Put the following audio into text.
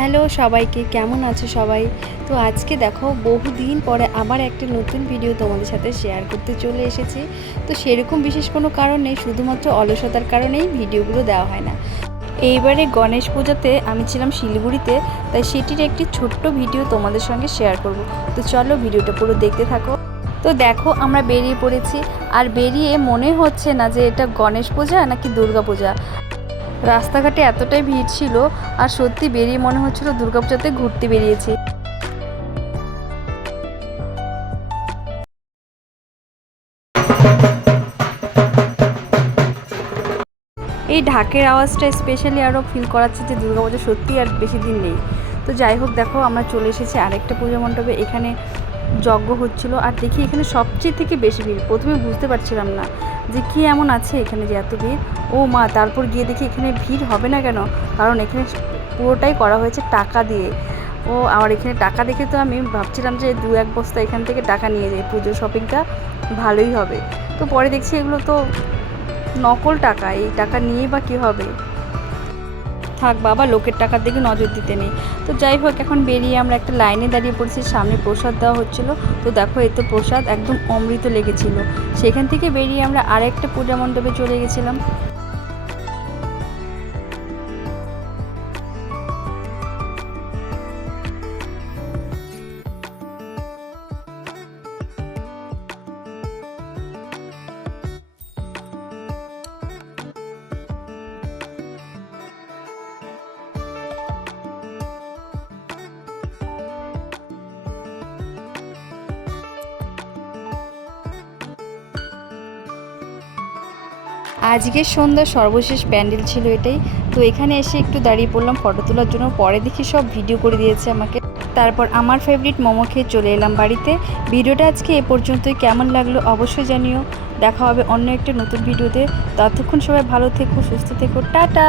Hello সবাইকে, কেমন আছো সবাই? তো আজকে দেখো বহুদিন পরে আবার একটা নতুন ভিডিও তোমাদের সাথে শেয়ার করতে চলে এসেছি। তো সেরকম বিশেষ কোনো কারণ নেই, শুধুমাত্র অলসতার কারণেই ভিডিওগুলো দেওয়া হয় না। এইবারে গণেশ পূজাতে আমি ছিলাম শিলিগুড়িতে, তাই সেটির একটি ছোট্ট ভিডিও তোমাদের সঙ্গে শেয়ার করব। তো চলো ভিডিওটা পুরো দেখতে থাকো। তো দেখো আমরা বেরিয়ে পড়েছি, আর বেরিয়ে মনে হচ্ছে না যে এটা গণেশ পূজা নাকি দুর্গা পূজা। রাস্তাঘাটে এতটাই ভিড় ছিল, আর সত্যি বেরিয়ে মনে হচ্ছিল দুর্গাপূজাতে ঘুরতে বেরিয়েছি। এই ঢাকের আওয়াজটা স্পেশালি আরও ফিল করাচ্ছে যে দুর্গাপূজা সত্যি আর বেশি দিন নেই। তো যাই হোক, দেখো আমরা চলে এসেছি আরেকটা পূজা মণ্ডপে। এখানে যজ্ঞ হচ্ছিল, আর দেখি এখানে সবচেয়ে থেকে বেশি ভিড়। প্রথমে বুঝতে পারছিলাম না যে কী এমন আছে এখানে যে এত ভিড়। ও মা, তারপর গিয়ে দেখি এখানে ভিড় হবে না কেন, কারণ এখানে পুরোটাই করা হয়েছে টাকা দিয়ে। ও আর এখানে টাকা দেখে তো আমি ভাবছিলাম যে 2-1 বস্তা এখান থেকে টাকা নিয়ে যাই, পুজোর শপিংটা ভালোই হবে। তো পরে দেখছি এগুলো তো নকল টাকা, এই টাকা নিয়ে বা কী হবে। থাক বাবা, লোকের টাকার দিকে নজর দিতে নেই। তো যাই হোক, এখন বেরিয়ে আমরা একটা লাইনে দাঁড়িয়ে পড়েছি, সামনে প্রসাদ দেওয়া হচ্ছিলো। তো দেখো, এই তো প্রসাদ একদম অমৃত লেগেছিল। সেখান থেকে বেরিয়ে আমরা আরেকটা পূজা মণ্ডপে চলে গেছিলাম। আজকের সন্ধ্যার সর্বশেষ প্যান্ডেল ছিল এটাই। তো এখানে এসে একটু দাঁড়িয়ে পড়লাম ফটো তোলার জন্য। পরে দেখি সব ভিডিও করে দিয়েছে আমাকে। তারপর আমার ফেভারিট মোমো খেয়ে চলে এলাম বাড়িতে। ভিডিওটা আজকে এ পর্যন্তই। কেমন লাগলো অবশ্যই জানিও। দেখা হবে অন্য একটা নতুন ভিডিওতে। ততক্ষণ সবাই ভালো থেকো, সুস্থ থেকো, টাটা।